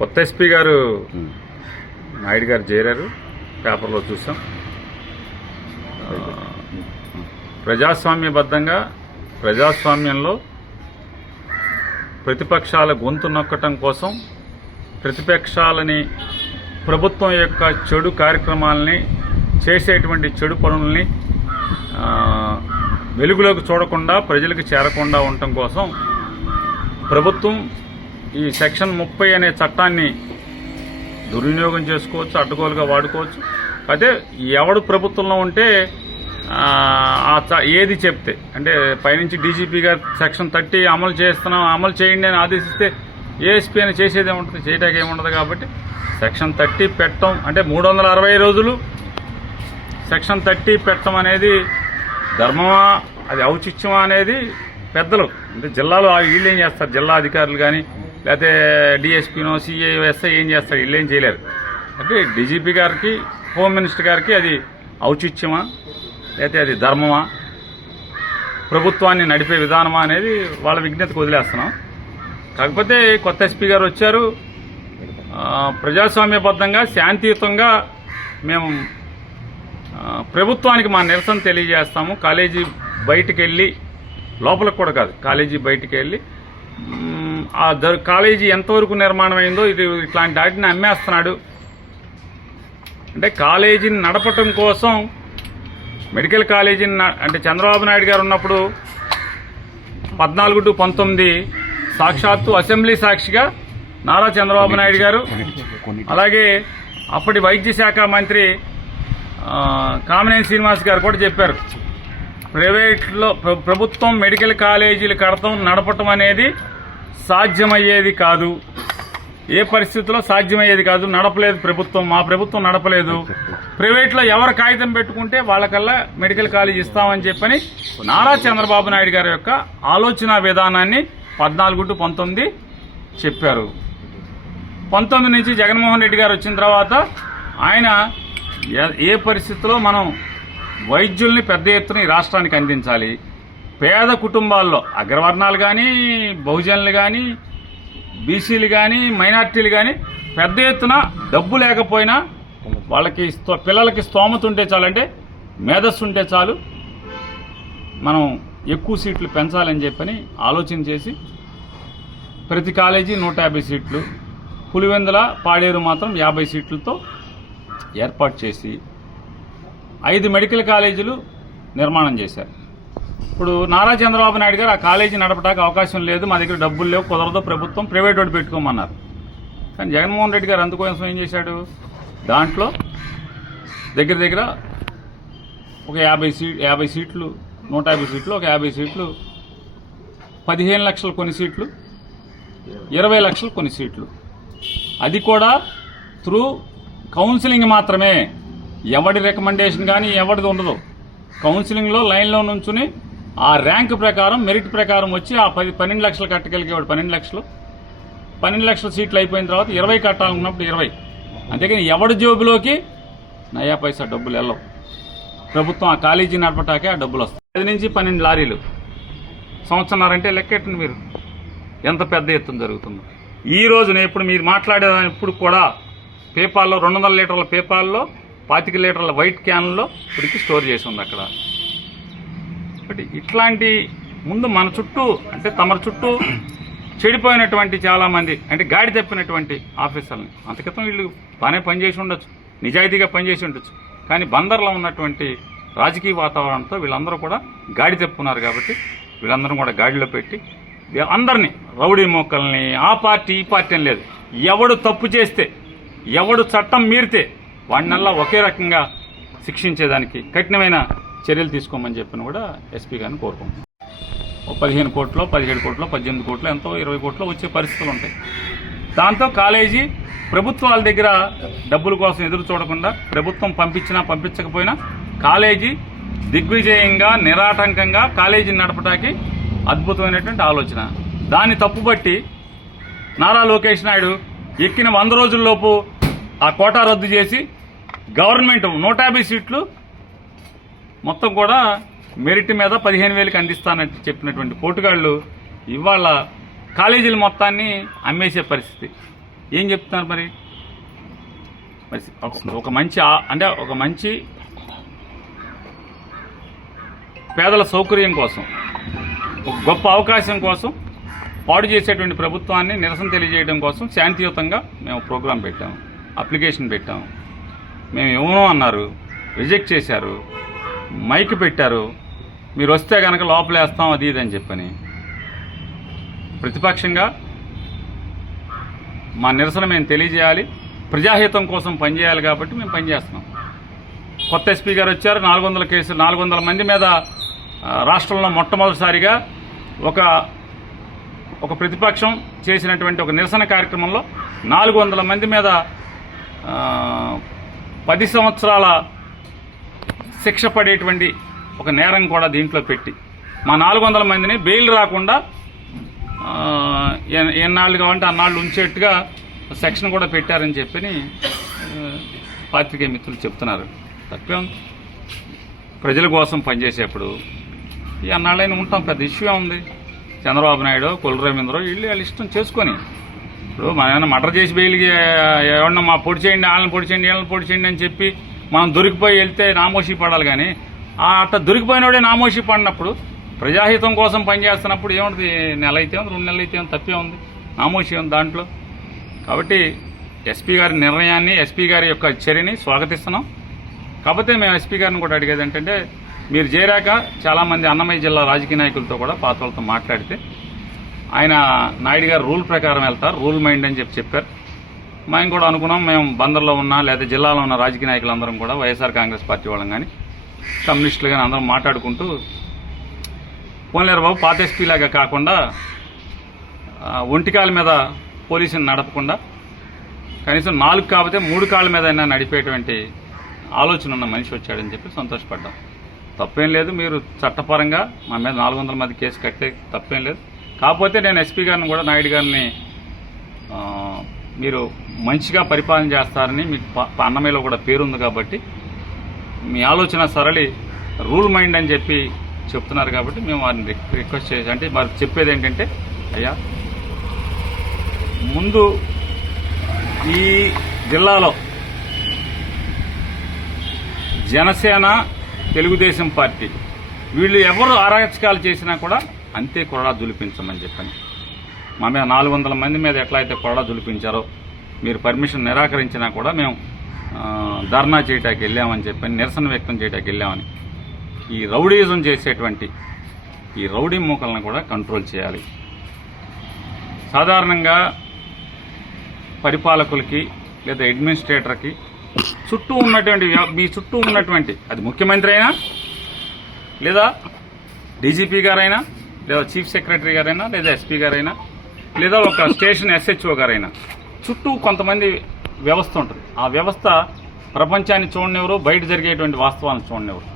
కొత్త ఎస్పీ గారు నాయుడు గారు చేరారు, పేపర్లో చూసాం. ప్రజాస్వామ్యబద్ధంగా ప్రజాస్వామ్యంలో ప్రతిపక్షాల గొంతు నొక్కటం కోసం ప్రతిపక్షాలని ప్రభుత్వం యొక్క చెడు కార్యక్రమాలని చేసేటువంటి చెడు పనుల్ని వెలుగులోకి చూడకుండా ప్రజలకు చేరకుండా ఉండటం కోసం ప్రభుత్వం ఈ సెక్షన్ 30 అనే చట్టాన్ని దుర్వినియోగం చేసుకోవచ్చు, అడ్డగోలుగా వాడుకోవచ్చు. అయితే ఎవడు ప్రభుత్వంలో ఉంటే ఏది చెప్తే అంటే పైనుంచి డీజీపీ గారు సెక్షన్ 30 అమలు చేస్తున్నాం, అమలు చేయండి అని ఆదేశిస్తే ఏఎస్పీ అని చేసేది ఏముంటుంది, చేయటానికి ఏముండదు. కాబట్టి సెక్షన్ 30 పెట్టడం అంటే 360 రోజులు సెక్షన్ 30 పెట్టడం అనేది ధర్మమా, అది ఔచిత్యమా అనేది పెద్దలు అంటే జిల్లాలో వీళ్ళు ఏం చేస్తారు, జిల్లా అధికారులు కానీ లేకపోతే డిఎస్పీనో సిఐ ఎస్ఐ ఏం చేస్తారు, వీళ్ళు ఏం చేయలేరు. అంటే డీజీపీ గారికి హోమ్ మినిస్టర్ గారికి అది ఔచిత్యమా లేకపోతే అది ధర్మమా, ప్రభుత్వాన్ని నడిపే విధానమా అనేది వాళ్ళ విజ్ఞతకు వదిలేస్తున్నాం. కాకపోతే కొత్త ఎస్పీ గారు వచ్చారు, ప్రజాస్వామ్యబద్ధంగా శాంతియుతంగా మేము ప్రభుత్వానికి మా నిరసన తెలియజేస్తాము. కాలేజీ బయటికి వెళ్ళి, లోపలికి కూడా కాదు, కాలేజీ బయటికి వెళ్ళి కాలేజీ ఎంతవరకు నిర్మాణం అయిందో ఇది ఇట్లాంటి వాటిని అమ్మేస్తున్నాడు అంటే కాలేజీని నడపటం కోసం మెడికల్ కాలేజీని అంటే చంద్రబాబు నాయుడు గారు ఉన్నప్పుడు 14-19 సాక్షాత్తు అసెంబ్లీ సాక్షిగా నారా చంద్రబాబు నాయుడు గారు అలాగే అప్పటి వైద్య శాఖ మంత్రి కామినేని శ్రీనివాస్ గారు కూడా చెప్పారు, ప్రైవేట్లో ప్రభుత్వం మెడికల్ కాలేజీలు కడతాం నడపటం అనేది సాధ్యమయ్యేది కాదు, ఏ పరిస్థితుల్లో సాధ్యమయ్యేది కాదు, నడపలేదు ప్రభుత్వం, మా ప్రభుత్వం నడపలేదు, ప్రైవేట్లో ఎవరు కాగితం పెట్టుకుంటే వాళ్ళకల్లా మెడికల్ కాలేజ్ ఇస్తామని చెప్పని నారా చంద్రబాబు నాయుడు గారి యొక్క ఆలోచన విధానాన్ని 14-19 చెప్పారు. 19 నుంచి జగన్మోహన్ రెడ్డి గారు వచ్చిన తర్వాత ఆయన ఏ పరిస్థితుల్లో మనం వైద్యుల్ని పెద్ద ఎత్తున ఈ రాష్ట్రానికి అందించాలి, పేద కుటుంబాల్లో అగ్రవర్ణాలు కానీ బహుజనులు కానీ బీసీలు కానీ మైనార్టీలు కానీ పెద్ద ఎత్తున డబ్బు లేకపోయినా వాళ్ళకి పిల్లలకి స్తోమత ఉంటే చాలు, అంటే మేధస్సు ఉంటే చాలు, మనం ఎక్కువ సీట్లు పెంచాలని చెప్పని ఆలోచన చేసి ప్రతి కాలేజీ 150 సీట్లు, పులివెందుల పాడేరు మాత్రం 50 సీట్లతో ఏర్పాటు చేసి 5 మెడికల్ కాలేజీలు నిర్మాణం చేశారు. ఇప్పుడు నారా చంద్రబాబు నాయుడు గారు ఆ కాలేజీ నడపడానికి అవకాశం లేదు, మా దగ్గర డబ్బులు లేవు, కుదరదు, ప్రభుత్వం ప్రైవేట్ వాడు పెట్టుకోమన్నారు. కానీ జగన్మోహన్ రెడ్డి గారు అందుకోసం ఏం చేశాడు, దాంట్లో దగ్గర ఒక 50 సీట్లు 150 సీట్లు, ఒక 50 సీట్లు 15 లక్షలు కొన్ని సీట్లు, 20 లక్షలు కొన్ని సీట్లు, అది కూడా త్రూ కౌన్సిలింగ్ మాత్రమే, ఎవడి రికమెండేషన్ కానీ ఎవరిది ఉండదు. కౌన్సిలింగ్లో లైన్లో నుంచుని ఆ ర్యాంక్ ప్రకారం మెరిట్ ప్రకారం వచ్చి ఆ 12 లక్షలు కట్టగలిగేవాడు 12 లక్షల సీట్లు అయిపోయిన తర్వాత 20 కట్టాలనుకున్నప్పుడు 20. అంతేకాని ఎవడి జోబులోకి నయా పైసా డబ్బులు వెళ్ళవు, ప్రభుత్వం ఆ కాలేజీ నడపటాకే ఆ డబ్బులు వస్తాయి. 10 నుంచి 12 లారీలు సంవత్సరాలంటే లెక్కెట్టండి మీరు ఎంత పెద్ద ఎత్తున జరుగుతుందో. ఈ రోజున ఇప్పుడు మీరు మాట్లాడేదాన్ని ఇప్పుడు కూడా పేపాల్లో 200 లీటర్ల పేపాల్లో 25 లీటర్ల వైట్ క్యాన్లో ఇప్పటికి స్టోర్ చేసి ఉంది అక్కడ. బట్ ఇట్లాంటి ముందు మన చుట్టూ అంటే తమ చుట్టూ చెడిపోయినటువంటి చాలామంది అంటే గాడి తప్పినటువంటి ఆఫీసర్ని అంతక్రితం వీళ్ళు బాగానే పనిచేసి ఉండొచ్చు, నిజాయితీగా పనిచేసి ఉండొచ్చు, కానీ బందర్లో ఉన్నటువంటి రాజకీయ వాతావరణంతో వీళ్ళందరూ కూడా గాడి తప్పున్నారు. కాబట్టి వీళ్ళందరూ కూడా గాడిలో పెట్టి అందరినీ రౌడీ మొక్కల్ని ఆ పార్టీ ఈ పార్టీ అని లేదు, ఎవడు తప్పు చేస్తే ఎవడు చట్టం మీరితే వాడినల్లా ఒకే రకంగా శిక్షించేదానికి కఠినమైన చర్యలు తీసుకోమని చెప్పిన కూడా ఎస్పీ గారిని కోరుకుంటున్నాం. 15 కోట్లు 17 కోట్లు 18 కోట్లు ఎంతో 20 కోట్లు వచ్చే పరిస్థితులు ఉంటాయి. దాంతో కాలేజీ ప్రభుత్వాల దగ్గర డబ్బుల కోసం ఎదురు చూడకుండా ప్రభుత్వం పంపించినా పంపించకపోయినా కాలేజీ దిగ్విజయంగా నిరాటంకంగా కాలేజీని నడపడానికి అద్భుతమైనటువంటి ఆలోచన. దాన్ని తప్పుబట్టి నారా లోకేష్ నాయుడు ఎక్కిన 100 రోజుల్లోపు ఆ కోటా రద్దు చేసి గవర్నమెంట్ 150 సీట్లు మొత్తం కూడా మెరిట్ మీద 15,000కి అందిస్తానంటే చెప్పినటువంటి పోటుగాళ్ళు ఇవాళ కాలేజీల మొత్తాన్ని అమ్మేసే పరిస్థితి. ఏం చెప్తున్నారు మరి? ఒక మంచి అంటే ఒక మంచి పేదల సౌకర్యం కోసం, ఒక గొప్ప అవకాశం కోసం పాడు చేసేటువంటి ప్రభుత్వాన్ని నిరసన తెలియజేయడం కోసం శాంతియుతంగా మేము ప్రోగ్రాం పెట్టాము, అప్లికేషన్ పెట్టాము. మేము ఇవ్వను అన్నారు, రిజెక్ట్ చేశారు, మైక్ పెట్టారు. మీరు వస్తే కనుక లోపలేస్తాం అది ఇది అని చెప్పని. ప్రతిపక్షంగా మా నిరసన మేము తెలియజేయాలి, ప్రజాహితం కోసం పనిచేయాలి కాబట్టి మేము పనిచేస్తున్నాం. కొత్త ఎస్పీ గారు వచ్చారు. 400 కేసులు, 400 మంది మీద రాష్ట్రంలో మొట్టమొదటిసారిగా ఒక ప్రతిపక్షం చేసినటువంటి ఒక నిరసన కార్యక్రమంలో 400 మంది మీద 10 సంవత్సరాల శిక్ష పడేటువంటి ఒక నేరం కూడా దీంట్లో పెట్టి మా 400 మందిని బెయిల్ రాకుండా ఎన్నాళ్ళు కావాలంటే అన్నాళ్ళు ఉంచేట్టుగా సెక్షన్ కూడా పెట్టారని చెప్పని పాత్రికేయ మిత్రులు చెప్తున్నారు. తప్పే ఉంది. ప్రజల కోసం పనిచేసేప్పుడు ఈ అన్నాళ్ళైనా ఉంటాం, పెద్ద ఇష్యూ ఉంది. చంద్రబాబు నాయుడు, కొల్లు రవీంద్ర వీళ్ళు వాళ్ళ ఇష్టం చేసుకొని, ఇప్పుడు మనం ఏమైనా మర్డర్ చేసి బెయిల్కి ఎవరన్నా మా పొడి చేయండి, వాళ్ళని పొడి చేయండి, వీళ్ళని పొడి చేయండి అని చెప్పి మనం దొరికిపోయి వెళ్తే నామోషి పడాలి. కానీ అట్లా దొరికిపోయినోడే నామోషి పడినప్పుడు, ప్రజాహితం కోసం పనిచేస్తున్నప్పుడు ఏముంటుంది? నెల అయితే ఉంది, 2 నెలలు అయితే ఉంది, తప్పే ఉంది, నామోషి ఉంది దాంట్లో. కాబట్టి ఎస్పీ గారి నిర్ణయాన్ని, ఎస్పీ గారి యొక్క చర్యని స్వాగతిస్తున్నాం. కాకపోతే మేము ఎస్పీ గారిని కూడా అడిగేది ఏంటంటే, మీరు చేరాక చాలామంది అన్నమయ్య జిల్లా రాజకీయ నాయకులతో కూడా పాత వాళ్ళతో మాట్లాడితే ఆయన నాయుడు గారు రూల్ ప్రకారం వెళ్తారు, రూల్ మైండ్ అని చెప్పారు. మేము కూడా అనుకున్నాం, మేము బందర్లో ఉన్న లేదా జిల్లాలో ఉన్న రాజకీయ నాయకులందరం కూడా వైఎస్ఆర్ కాంగ్రెస్ పార్టీ వాళ్ళం కానీ కమ్యూనిస్టులు కానీ అందరం మాట్లాడుకుంటూ, పోన్లేరు బాబు పాత ఎస్పీలాగా కాకుండా ఒంటికాల మీద పోలీసుని నడపకుండా కనీసం 4 కాకపోతే 3 కాళ్ళ మీద అయినా నడిపేటువంటి ఆలోచన ఉన్న మనిషి వచ్చాడని చెప్పి సంతోషపడ్డాం. తప్పేం లేదు, మీరు చట్టపరంగా మా మీద 400 మంది కేసు కట్టే తప్పేం లేదు. కాకపోతే నేను ఎస్పీ గారిని కూడా, నాయుడు గారిని మీరు మంచిగా పరిపాలన చేస్తారని మీకు అన్నమయ్యలో కూడా పేరుంది కాబట్టి మీ ఆలోచన సరళి రూల్ మైండ్ అని చెప్పి చెప్తున్నారు కాబట్టి మేము వారిని రిక్వెస్ట్ చేసి, అంటే వారు చెప్పేది ఏంటంటే, అయ్యా ముందు ఈ జిల్లాలో జనసేన, తెలుగుదేశం పార్టీ వీళ్ళు ఎవరు అరాచకాలు చేసినా కూడా అంతే కొరడా జులిపించమని చెప్పండి. మా మీద 400 మంది మీద ఎట్లా అయితే కొరడా జులిపించారో, మీరు పర్మిషన్ నిరాకరించినా కూడా మేము ధర్నా చేయటానికి వెళ్ళామని చెప్పని, నిరసన వ్యక్తం చేయటానికి వెళ్ళామని, ఈ రౌడీజం చేసేటువంటి ఈ రౌడీ మూకలను కూడా కంట్రోల్ చేయాలి. సాధారణంగా పరిపాలకులకి లేదా అడ్మినిస్ట్రేటర్కి చుట్టూ ఉన్నటువంటి, మీ చుట్టూ ఉన్నటువంటి, అది ముఖ్యమంత్రి అయినా లేదా డీజీపీ గారైనా లేదా చీఫ్ సెక్రటరీ గారైనా లేదా ఎస్పీ గారైనా లేదా ఒక స్టేషన్ ఎస్హెచ్ఓ గారైనా, చుట్టూ కొంతమంది వ్యవస్థ ఉంటుంది. ఆ వ్యవస్థ ప్రపంచాన్ని చూడనివ్వరు, బయట జరిగేటువంటి వాస్తవాలను చూడనివ్వరు.